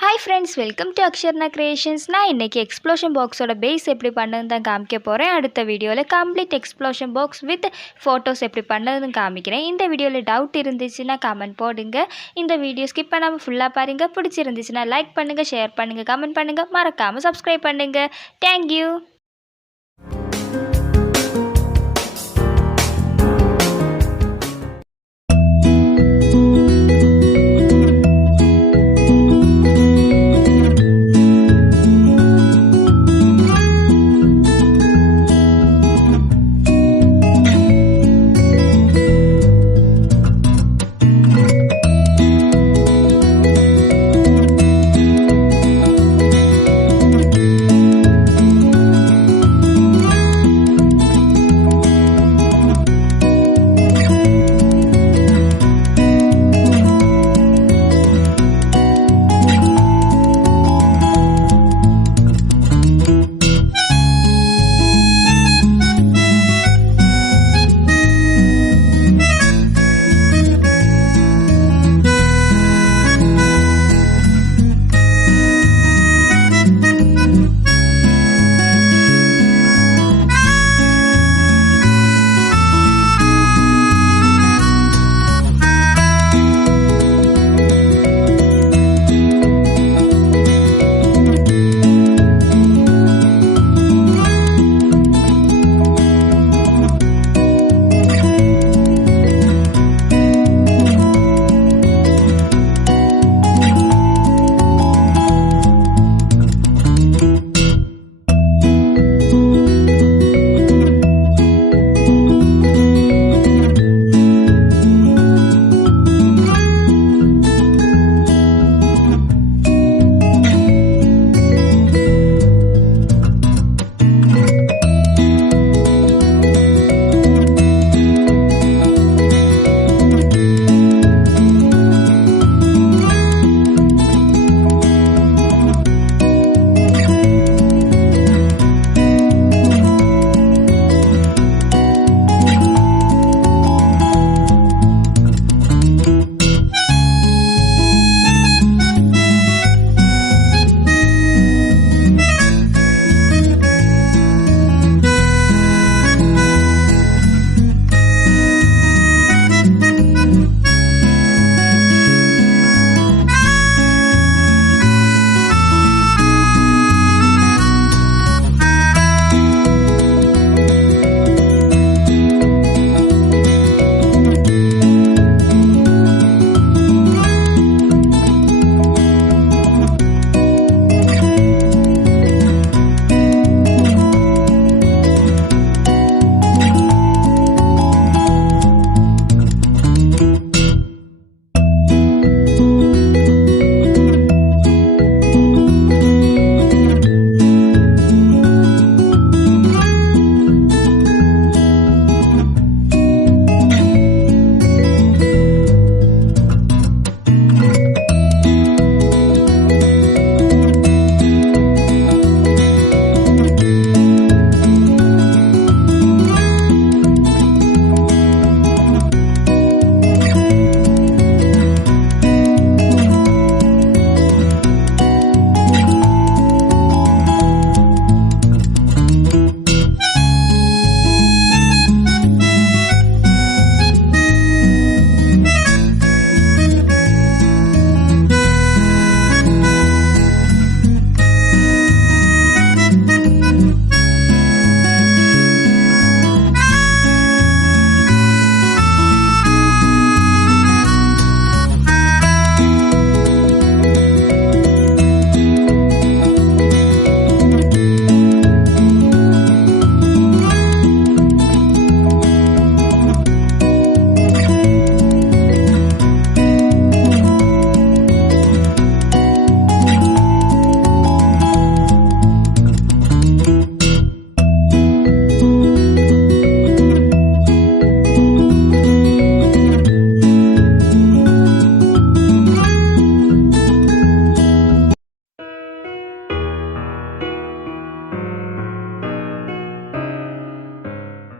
Hi friends, welcome to Aksharna Creations. நான் இன்னைக்கு எக்ஸ்ப்ளோஷன் பாக்ஸோட பேஸ் எப்படி பண்ணதுன்னு தான் காமிக்க போகிறேன். அடுத்த வீடியோவில் complete explosion box with photos எப்படி பண்ணதுன்னு காமிக்கிறேன். இந்த வீடியோவில் டவுட் இருந்துச்சுன்னா கமெண்ட் போடுங்க. இந்த வீடியோ ஸ்கிப் பண்ணாமல் ஃபுல்லாக பாருங்கள். பிடிச்சிருந்துச்சுன்னா லைக் பண்ணுங்கள், ஷேர் பண்ணுங்கள், கமெண்ட் பண்ணுங்கள், மறக்காமல் சப்ஸ்கிரைப் பண்ணுங்கள். தேங்க்யூ.